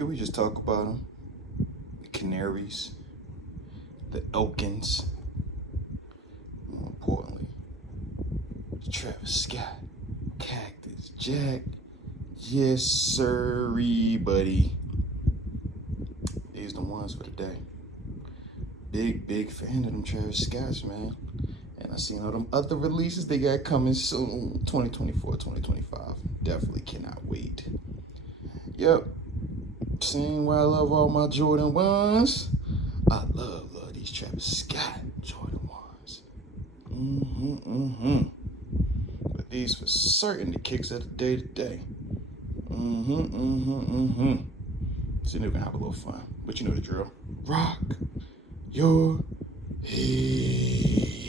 Can we just talk about them? The Canaries, the Elkins, more importantly, Travis Scott, Cactus Jack. Yes, sirree, buddy. These the ones for the day. Big fan of them Travis Scotts, man. And I seen all them other releases they got coming soon. 2024, 2025. Definitely cannot wait. Yep. Same why I love all my Jordan 1s. I love these Travis Scott Jordan 1s. But these for certain the kicks of the day today. So we're gonna have a little fun. But you know the drill. Rock your head.